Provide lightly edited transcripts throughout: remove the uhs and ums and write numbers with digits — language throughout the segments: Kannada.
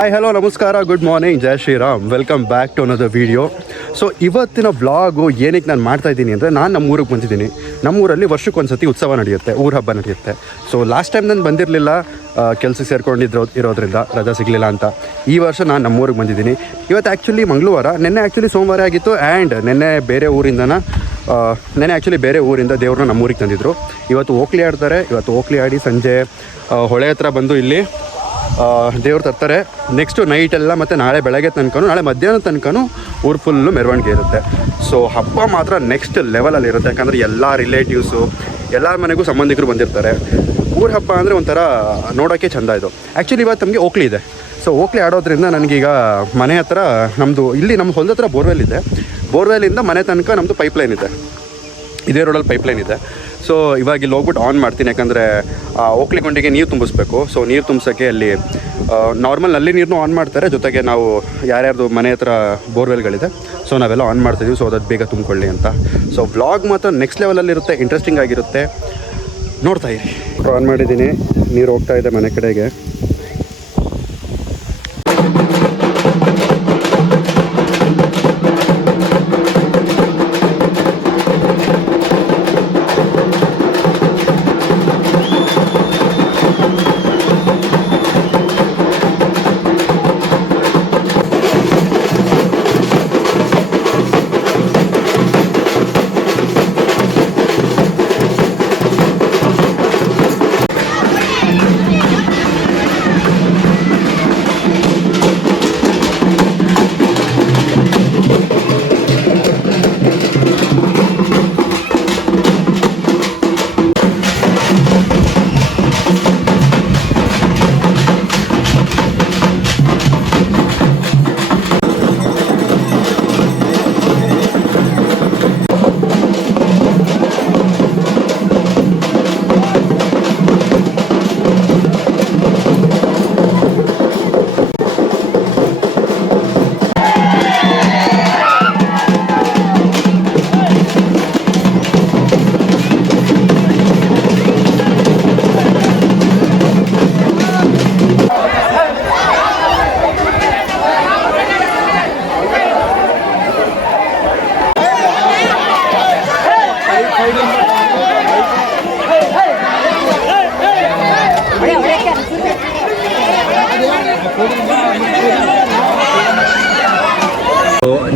ಹಾಯ್ ಹಲೋ ನಮಸ್ಕಾರ, ಗುಡ್ ಮಾರ್ನಿಂಗ್, ಜೈ Shriram. Welcome back to another video. So ಇವತ್ತಿನ ವ್ಲಾಗು ಏನಕ್ಕೆ ನಾನು ಮಾಡ್ತಾಯಿದ್ದೀನಿ ಅಂದರೆ, ನಾನು ನಮ್ಮೂರಿಗೆ ಬಂದಿದ್ದೀನಿ. ನಮ್ಮೂರಲ್ಲಿ ವರ್ಷಕ್ಕೊಂದ್ಸತಿ ಉತ್ಸವ ನಡೆಯುತ್ತೆ, ಊರ ಹಬ್ಬ ನಡೆಯುತ್ತೆ. ಸೊ ಲಾಸ್ಟ್ ಟೈಮ್ ನಾನು ಬಂದಿರಲಿಲ್ಲ, ಕೆಲಸಕ್ಕೆ ಇರೋದ್ರಿಂದ ರಜಾ ಸಿಗಲಿಲ್ಲ ಅಂತ. ಈ ವರ್ಷ ನಾನು ನಮ್ಮೂರಿಗೆ ಬಂದಿದ್ದೀನಿ. ಇವತ್ತು ಆ್ಯಕ್ಚುಲಿ ಮಂಗಳವಾರ, ನೆನ್ನೆ ಸೋಮವಾರ ಆಗಿತ್ತು. ಆ್ಯಂಡ್ ನೆನ್ನೆ ಬೇರೆ ಊರಿಂದ ದೇವ್ರನ್ನ ನಮ್ಮೂರಿಗೆ ತಂದಿದ್ರು. ಇವತ್ತು ಓಕ್ಲಿ ಆಡ್ತಾರೆ. ಇವತ್ತು ಓಕ್ಲಿ ಆಡಿ ಸಂಜೆ ಹೊಳೆ ಹತ್ರ ಬಂದು ಇಲ್ಲಿ ದೇವ್ರು ತರ್ತಾರೆ. ನೆಕ್ಸ್ಟು ನೈಟೆಲ್ಲ ಮತ್ತು ನಾಳೆ ಬೆಳಗ್ಗೆ ತನಕ, ನಾಳೆ ಮಧ್ಯಾಹ್ನ ತನಕ ಊರು ಫುಲ್ಲು ಮೆರವಣಿಗೆ ಇರುತ್ತೆ. ಸೊ ಹಬ್ಬ ಮಾತ್ರ ನೆಕ್ಸ್ಟ್ ಲೆವೆಲಲ್ಲಿ ಇರುತ್ತೆ. ಯಾಕಂದರೆ ಎಲ್ಲ ರಿಲೇಟಿವ್ಸು, ಎಲ್ಲರ ಮನೆಗೂ ಸಂಬಂಧಿಕರು ಬಂದಿರ್ತಾರೆ. ಊರ ಹಬ್ಬ ಅಂದರೆ ಒಂಥರ ನೋಡೋಕ್ಕೆ ಚೆಂದ. ಇದು ಆ್ಯಕ್ಚುಲಿ ಇವತ್ತು ನಮಗೆ ಓಕ್ಲಿ ಇದೆ. ಸೊ ಓಕ್ಲಿ ಆಡೋದ್ರಿಂದ ನನಗೀಗ ಮನೆ ಹತ್ರ ನಮ್ಮದು ಇಲ್ಲಿ ನಮ್ಮ ಹೊಲದ ಹತ್ರ ಬೋರ್ವೆಲ್ ಇದೆ. ಬೋರ್ವೆಲ್ಲಿಂದ ಮನೆ ತನಕ ನಮ್ಮದು ಪೈಪ್ಲೈನ್ ಇದೆ. ಇದೇ ರೋಡಲ್ಲಿ ಪೈಪ್ಲೈನ್ ಇದೆ. ಸೊ ಇವಾಗ ಇಲ್ಲಿ ಹೋಗ್ಬಿಟ್ಟು ಆನ್ ಮಾಡ್ತೀನಿ, ಯಾಕಂದರೆ ಓಕ್ಲಿ ಗುಂಡಿಗೆ ನೀರು ತುಂಬಿಸ್ಬೇಕು. ಸೊ ನೀರು ತುಂಬಿಸೋಕ್ಕೆ ಅಲ್ಲಿ ನಾರ್ಮಲ್ ನಲ್ಲಿ ನೀರನ್ನು ಆನ್ ಮಾಡ್ತಾರೆ. ಜೊತೆಗೆ ನಾವು ಯಾರ್ಯಾರ್ದು ಮನೆ ಹತ್ರ ಬೋರ್ವೆಲ್ಗಳಿದೆ, ಸೊ ನಾವೆಲ್ಲ ಆನ್ ಮಾಡ್ತಿದ್ದೀವಿ. ಸೊ ಅದು ಬೇಗ ತುಂಬಿಕೊಳ್ಳಿ ಅಂತ. ಸೊ ವ್ಲಾಗ್ ಮಾತ್ರ ನೆಕ್ಸ್ಟ್ ಲೆವೆಲಲ್ಲಿರುತ್ತೆ, ಇಂಟ್ರೆಸ್ಟಿಂಗ್ ಆಗಿರುತ್ತೆ. ನೋಡ್ತಾ ಇರಿ. ಆನ್ ಮಾಡಿದ್ದೀನಿ, ನೀರು ಹೋಗ್ತಾ ಇದೆ ಮನೆ ಕಡೆಗೆ.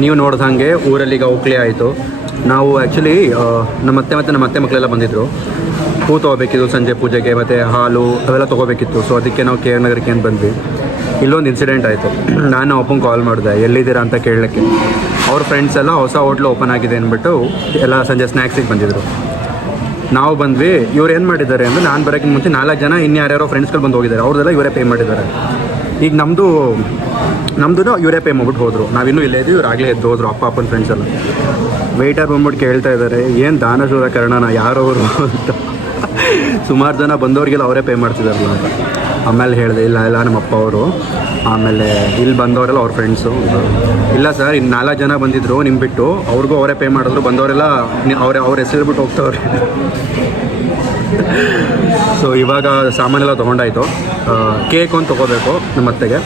ನೀವು ನೋಡ್ದಂಗೆ ಊರಲ್ಲಿ ಈಗ ಓಕ್ಲಿ ಆಯಿತು. ನಾವು ಆ್ಯಕ್ಚುಲಿ ನಮ್ಮ ಅತ್ತೆ ಮಕ್ಕಳೆಲ್ಲ ಬಂದಿದ್ದರು. ಹೂ ತೊಗೋಬೇಕಿತ್ತು ಸಂಜೆ ಪೂಜೆಗೆ, ಮತ್ತು ಹಾಲು ಅವೆಲ್ಲ ತೊಗೋಬೇಕಿತ್ತು. ಸೊ ಅದಕ್ಕೆ ನಾವು ಕೆ ಆರ್ ನಗರಕ್ಕೆ ಏನು ಬಂದ್ವಿ. ಇಲ್ಲೊಂದು ಇನ್ಸಿಡೆಂಟ್ ಆಯಿತು. ನಾನು ಅಪ್ಪಂಗೆ ಕಾಲ್ ಮಾಡಿದೆ, ಎಲ್ಲಿದ್ದೀರಾ ಅಂತ ಕೇಳಲಿಕ್ಕೆ. ಅವ್ರ ಫ್ರೆಂಡ್ಸ್ ಎಲ್ಲ ಹೊಸ ಹೋಟ್ಲು ಓಪನ್ ಆಗಿದೆ ಅಂದ್ಬಿಟ್ಟು ಎಲ್ಲ ಸಂಜೆ ಸ್ನ್ಯಾಕ್ಸಿಗೆ ಬಂದಿದ್ದರು. ನಾವು ಬಂದ್ವಿ. ಇವ್ರು ಏನು ಮಾಡಿದ್ದಾರೆ ಅಂದರೆ, ನಾನು ಬರೋಕ್ಕಿಂತ ಮುಂಚೆ 4 ಜನ ಇನ್ಯಾರ್ಯಾರೋ ಫ್ರೆಂಡ್ಸ್ಗಳು ಬಂದು ಹೋಗಿದ್ದಾರೆ. ಅವ್ರದ್ದೆಲ್ಲ ಇವರೇ ಪೇ ಮಾಡಿದ್ದಾರೆ. ಈಗ ನಮ್ಮದು ಇವರೇ ಪೇ ಮಾಡ್ಬಿಟ್ಟು ಹೋದರು. ನಾವಿನ್ನೂ ಇಲ್ಲೇ ಇದ್ದೀವಿ. ಇವ್ರು ಆಗಲೇ ಎದ್ದು ಹೋದರು, ಅಪ್ಪನ ಫ್ರೆಂಡ್ಸ್ ಎಲ್ಲ. ವೆಯ್ಟರ್ ಬಂದ್ಬಿಟ್ಟು ಕೇಳ್ತಾ ಇದ್ದಾರೆ, ಏನು ದಾನಶೂರ ಕರ್ಣನ ಯಾರವರು ಅಂತ. ಸುಮಾರು ಜನ ಬಂದವ್ರಿಗೆಲ್ಲ ಅವರೇ ಪೇ ಮಾಡ್ತಿದ್ದಾರಲ್ಲ ಅಂತ. ಆಮೇಲೆ ಹೇಳಿದೆ, ಇಲ್ಲ ನಮ್ಮ ಅಪ್ಪ ಅವರು. ಆಮೇಲೆ ಇಲ್ಲಿ ಬಂದವರೆಲ್ಲ ಅವ್ರ ಫ್ರೆಂಡ್ಸು. ಇಲ್ಲ ಸರ್, ಇನ್ನು 4 ಜನ ಬಂದಿದ್ದರು ನಿಮ್ಮ ಬಿಟ್ಟು, ಅವ್ರಿಗೂ ಅವರೇ ಪೇ ಮಾಡಿದ್ರು. ಬಂದವರೆಲ್ಲ ಅವ್ರ ಹೆಸರು ಬಿಟ್ಟು ಹೋಗ್ತವ್ರೆ. ಸೊ ಇವಾಗ ಸಾಮಾನೆಲ್ಲ ತೊಗೊಂಡಾಯಿತು. ಕೇಕ್ ಒಂದು ತೊಗೋಬೇಕು ನಮ್ಮ ಅತ್ತೆಗೆ.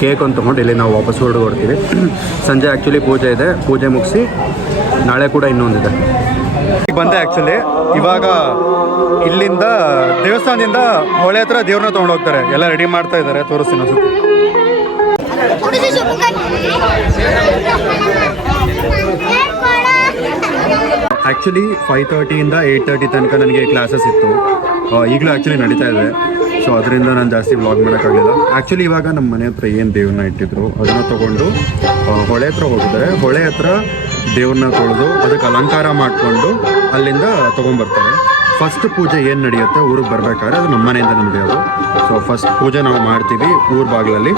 ಕೇಕ್ ಒಂದು ತೊಗೊಂಡು ಇಲ್ಲಿ ನಾವು ವಾಪಸ್ ಹೊರಡ್ತೀವಿ. ಸಂಜೆ ಆ್ಯಕ್ಚುಲಿ ಪೂಜೆ ಇದೆ. ಪೂಜೆ ಮುಗಿಸಿ ನಾಳೆ ಕೂಡ ಇನ್ನೊಂದಿದೆ. ಬಂದೆ ಆ್ಯಕ್ಚುಲಿ ಇವಾಗ ಇಲ್ಲಿಂದ ದೇವಸ್ಥಾನದಿಂದ ಹೊಳೆ ಹತ್ರ ದೇವ್ರನ್ನ ತೊಗೊಂಡೋಗ್ತಾರೆ. ಎಲ್ಲ ರೆಡಿ ಮಾಡ್ತಾ ಇದ್ದಾರೆ, ತೋರಿಸ್ತೀನಿ ಒಂದು. ಆ್ಯಕ್ಚುಲಿ 5:30 8:30 ತನಕ ನನಗೆ ಕ್ಲಾಸಸ್ ಇತ್ತು. ಈಗಲೂ ಆ್ಯಕ್ಚುಲಿ ನಡೀತಾ ಇದೆ. ಸೊ ಅದರಿಂದ ನಾನು ಜಾಸ್ತಿ ವ್ಲಾಗ್ ಮಾಡೋಕ್ಕಾಗಲಿಲ್ಲ. ಆ್ಯಕ್ಚುಲಿ ಇವಾಗ ನಮ್ಮ ಮನೆ ಹತ್ರ ಏನು ದೇವ್ರನ್ನ ಇಟ್ಟಿದ್ರು ಅದನ್ನು ತೊಗೊಂಡು ಹೊಳೆ ಹತ್ರ ಹೋಗಿದ್ದಾರೆ. ಹೊಳೆ ಹತ್ರ ದೇವ್ರನ್ನ ತೊಳೆದು ಅದಕ್ಕೆ ಅಲಂಕಾರ ಮಾಡಿಕೊಂಡು ಅಲ್ಲಿಂದ ತೊಗೊಂಬರ್ತಾರೆ. ಫಸ್ಟ್ ಪೂಜೆ ಏನು ನಡೆಯುತ್ತೆ ಊರಿಗೆ ಬರಬೇಕಾದ್ರೆ, ಅದು ನಮ್ಮ ಮನೆಯಿಂದ ನಡೆಯೋದು. ಸೊ ಫಸ್ಟ್ ಪೂಜೆ ನಾವು ಮಾಡ್ತೀವಿ ಊರ ಬಾಗಿಲಲ್ಲಿ.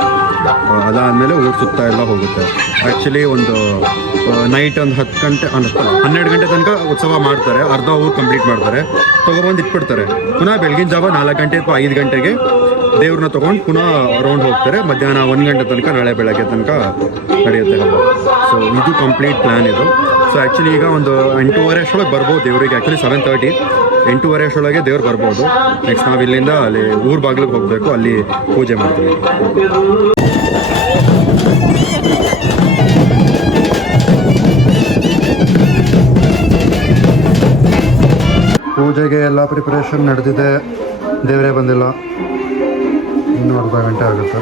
ಅದಾದಮೇಲೆ ಊರು ಸುತ್ತ ಎಲ್ಲ ಹೋಗುತ್ತೆ. ಆ್ಯಕ್ಚುಲಿ ಒಂದು ನೈಟ್ ಒಂದು 10 ಗಂಟೆ 12 ಗಂಟೆ ತನಕ ಉತ್ಸವ ಮಾಡ್ತಾರೆ. ಅರ್ಧ ಊರು ಕಂಪ್ಲೀಟ್ ಮಾಡ್ತಾರೆ, ತೊಗೊಬಂದು ಇಟ್ಬಿಡ್ತಾರೆ. ಪುನಃ ಬೆಳಗಿನ ಜಾವ 4 ಗಂಟೆ ಅಥವಾ 5 ಗಂಟೆಗೆ ದೇವ್ರನ್ನ ತೊಗೊಂಡು ಪುನಃ ರೌಂಡ್ ಹೋಗ್ತಾರೆ. ಮಧ್ಯಾಹ್ನ 1 ಗಂಟೆ ತನಕ, ನಾಳೆ ಬೆಳಗ್ಗೆ ತನಕ ನಡೆಯುತ್ತೆ ಹಬ್ಬ. ಸೊ ಇದು ಕಂಪ್ಲೀಟ್ ಪ್ಲ್ಯಾನ್ ಇದು. ಸೊ ಆ್ಯಕ್ಚುಲಿ ಈಗ ಒಂದು 8:30 ಅಷ್ಟೊಳಗೆ ಬರ್ಬೋದು ದೇವ್ರಿಗೆ. ಆ್ಯಕ್ಚುಲಿ 7:30, 8:30 ಅಷ್ಟರೊಳಗೆ ದೇವ್ರು ಬರ್ಬೋದು. ನೆಕ್ಸ್ಟ್ ನಾವು ಇಲ್ಲಿಂದ ಅಲ್ಲಿ ಊರ ಬಾಗಿಲಿಗೆ ಹೋಗಬೇಕು, ಅಲ್ಲಿ ಪೂಜೆ ಮಾಡ್ತೀವಿ. ಪೂಜೆಗೆ ಎಲ್ಲ ಪ್ರಿಪರೇಷನ್ ನಡೆದಿದೆ. ದೇವರೇ ಬಂದಿಲ್ಲ, ಇನ್ನೂ ಅರ್ಧ ಗಂಟೆ ಆಗುತ್ತೆ.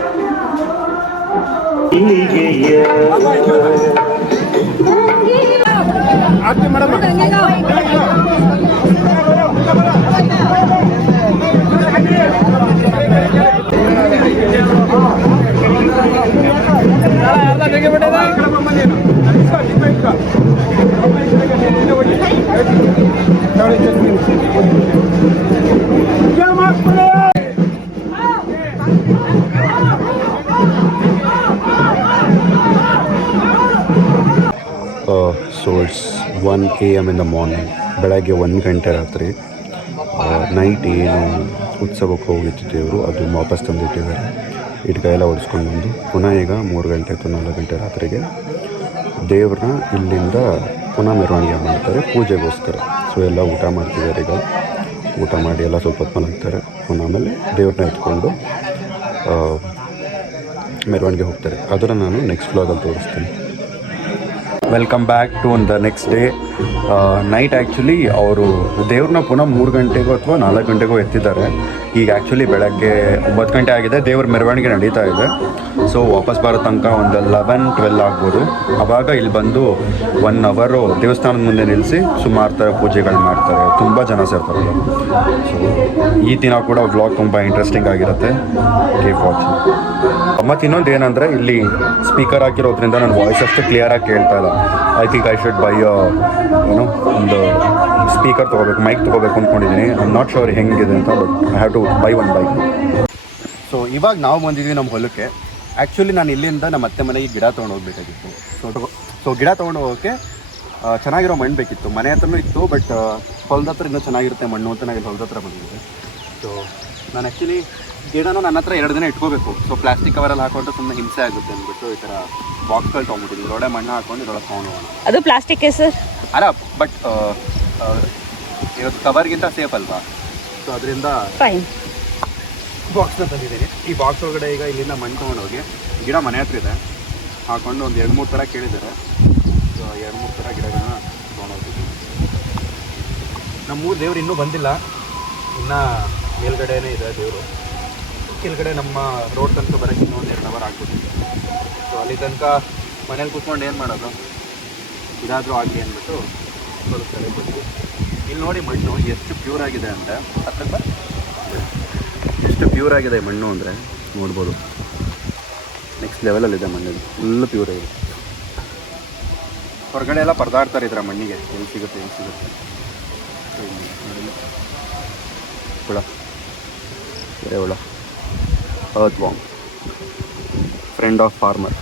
So it's 1 AM in the morning. ಬೆಳಗ್ಗೆ 1 ಗಂಟೆ ರಾತ್ರಿ. ನೈಟ್ ಏನು ಉತ್ಸವಕ್ಕೆ ಹೋಗಿತ್ತು ದೇವರು, ಅದು ವಾಪಸ್ ತಂದಿಟ್ಟಿದ್ದಾರೆ. ಇಟ್ಕಾಯಿ ಎಲ್ಲ ಹೊಡಿಸ್ಕೊಂಡು ಬಂದು ಪುನಃ ಈಗ 3 ಗಂಟೆ ಅಥವಾ 4 ಗಂಟೆ ರಾತ್ರಿಗೆ ದೇವ್ರನ್ನ ಇಲ್ಲಿಂದ ಪುನಃ ಮೆರವಣಿಗೆ ಮಾಡ್ತಾರೆ ಪೂಜೆಗೋಸ್ಕರ. ಸೊ ಎಲ್ಲ ಊಟ ಮಾಡ್ತಿದ್ದಾರೆ. ಈಗ ಊಟ ಮಾಡಿ ಎಲ್ಲ ಸ್ವಲ್ಪ ಹೊತ್ತು ಮಲಗ್ತಾರೆ. ಪುನಃ ಆಮೇಲೆ ದೇವ್ರನ್ನ ಎತ್ಕೊಂಡು ಮೆರವಣಿಗೆ ಹೋಗ್ತಾರೆ. ಅದನ್ನು ನಾನು ನೆಕ್ಸ್ಟ್ ವ್ಲಾಗಲ್ಲಿ ತೋರಿಸ್ತೀನಿ. Welcome back to the next day. Night actually ಅವರು ದೇವ್ರನ್ನ ಪುನಃ 3 ಗಂಟೆಗೋ ಅಥವಾ 4 ಗಂಟೆಗೋ ಎತ್ತಿದ್ದಾರೆ. ಈಗ ಆ್ಯಕ್ಚುಲಿ ಬೆಳಗ್ಗೆ 9 ಗಂಟೆ ಆಗಿದೆ, ದೇವ್ರ ಮೆರವಣಿಗೆ ನಡೀತಾ ಇದೆ. ಸೊ ವಾಪಸ್ ಬರೋ ತನಕ ಒಂದು 11-12 ಆಗ್ಬೋದು. ಆವಾಗ ಇಲ್ಲಿ ಬಂದು 1 ಅವರು ದೇವಸ್ಥಾನದ ಮುಂದೆ ನಿಲ್ಲಿಸಿ ಸುಮಾರು ಥರ ಪೂಜೆಗಳು ಮಾಡ್ತಾರೆ. ತುಂಬ ಜನ ಸೇರ್ತಾರಲ್ಲ. ಸೊ ಈ ದಿನ ಕೂಡ ವ್ಲಾಗ್ ತುಂಬ ಇಂಟ್ರೆಸ್ಟಿಂಗ್ ಆಗಿರುತ್ತೆ. Keep watching. ಮತ್ತು ಇನ್ನೊಂದು ಏನಂದರೆ, ಇಲ್ಲಿ ಸ್ಪೀಕರ್ ಹಾಕಿರೋದ್ರಿಂದ ನನ್ನ ವಾಯ್ಸ್ ಅಷ್ಟು ಕ್ಲಿಯರಾಗಿ ಕೇಳ್ತಾ ಇಲ್ಲ. I think I should by ಏನೋ ಒಂದು ಸ್ಪೀಕರ್ ತೊಗೋಬೇಕು, ಮೈಕ್ ತೊಗೋಬೇಕು ಅಂದ್ಕೊಂಡಿದ್ದೀನಿ. ಐ ಆಮ್ ನಾಟ್ ಶೋರ್ ಹೆಂಗಿದೆ ಅಂತ, but I have to buy one bike. So ಇವಾಗ ನಾವು ಬಂದಿದ್ದೀವಿ ನಮ್ಮ ಹೊಲಕ್ಕೆ. ಆ್ಯಕ್ಚುಲಿ ನಾನು ಇಲ್ಲಿಂದ ನಮ್ಮ ಅತ್ತೆ ಮನೆಗೆ ಗಿಡ ತೊಗೊಂಡು ಹೋಗ್ಬೇಕಾಗಿತ್ತು. ಸೊ ಗಿಡ ತೊಗೊಂಡು ಹೋಗೋಕ್ಕೆ ಚೆನ್ನಾಗಿರೋ ಮಣ್ಣು ಬೇಕಿತ್ತು. ಮನೆ ಹತ್ರನೂ ಇತ್ತು, ಬಟ್ ಹೊಲದ ಹತ್ರ ಇನ್ನೂ ಚೆನ್ನಾಗಿರುತ್ತೆ ಮಣ್ಣು ಅಂತ ನಾನು ಹೊಲದ ಹತ್ರ ಬಂದಿದ್ದೆ. ಸೊ ನಾನು ಆ್ಯಕ್ಚುಲಿ ಗಿಡನೂ ನನ್ನ ಹತ್ರ 2 ದಿನ ಇಟ್ಕೋಬೇಕು. ಸೊ ಪ್ಲಾಸ್ಟಿಕ್ ಕವರಲ್ಲಿ ಹಾಕೊಂಡ್ರೆ ಸುಮ್ಮನೆ ಹಿಂಸೆ ಆಗುತ್ತೆ ಅಂದ್ಬಿಟ್ಟು ಈ ಥರ ಬಾಕ್ಸ್ಗಳು ತೊಗೊಂಡ್ಬಿಟ್ಟಿದ್ದೀನಿ. ಇದರೊಳಗೆ ಮಣ್ಣು ಹಾಕೊಂಡು ಇದರೊಳಗೆ ತೊಗೊಂಡು ಹೋಗೋಣ. ಅದು ಪ್ಲಾಸ್ಟಿಕ್ ಸರ್? ಅಲ್ಲ, ಬಟ್ ಇವತ್ತು ಕವರ್ಗಿಂತ ಸೇಫ್ ಅಲ್ವಾ? ಸೊ ಅದರಿಂದ ಬಾಕ್ಸ್ನ ತಂದಿದ್ದೀನಿ. ಈ ಬಾಕ್ಸ್ ಒಳಗಡೆ ಈಗ ಇಲ್ಲಿಂದ ಮಣ್ಣು ತೊಗೊಂಡೋಗಿ, ಗಿಡ ಮನೆ ಹತ್ರ ಇದೆ, ಹಾಕೊಂಡು ಒಂದು 2-3 ಥರ ಕೇಳಿದ್ದಾರೆ. ಸೊ 2-3 ಥರ ಗಿಡಗಳನ್ನ ತೊಗೊಂಡೋಗ್ತಿದ್ದೀನಿ. ನಮ್ಮೂರು ದೇವ್ರು ಇನ್ನೂ ಬಂದಿಲ್ಲ, ಇನ್ನೂ ಮೇಲ್ಗಡೆನೇ ಇದೆ ದೇವರು. ಕೆಳಗಡೆ ನಮ್ಮ ರೋಡ್ ತನಕ ಬರೋಕ್ಕೆ ಇನ್ನೊಂದು 2 ಅವರ್ ಆಗ್ಬಿಟ್ಟಿದೆ. ಸೊ ಅಲ್ಲಿ ತನಕ ಮನೇಲಿ ಕೂತ್ಕೊಂಡು ಏನು ಮಾಡೋದು, ಇದಾದರೂ ಆಗಲಿ ಅಂದ್ಬಿಟ್ಟು ಸ್ವಲ್ಪ ತಲೆ ಕೊಟ್ಟು. ಇಲ್ಲಿ ನೋಡಿ ಮಣ್ಣು ಎಷ್ಟು ಪ್ಯೂರ್ ಆಗಿದೆ ಅಂದರೆ, ಎಷ್ಟು ಪ್ಯೂರ್ ಆಗಿದೆ ಮಣ್ಣು ಅಂದರೆ ನೋಡ್ಬೋದು. ನೆಕ್ಸ್ಟ್ ಲೆವೆಲಲ್ಲಿದೆ ಮಣ್ಣು, ಫುಲ್ಲು ಪ್ಯೂರ್ ಆಗಿದೆ. ಹೊರಗಡೆ ಎಲ್ಲ ಪರದಾಡ್ತಾರೆ ಇದರ ಮಣ್ಣಿಗೆ, ಎಲ್ಲಿ ಸಿಗುತ್ತೆ ಹುಳ, ಬೇರೆ ಹುಳ. Earth warm, friend of farmer.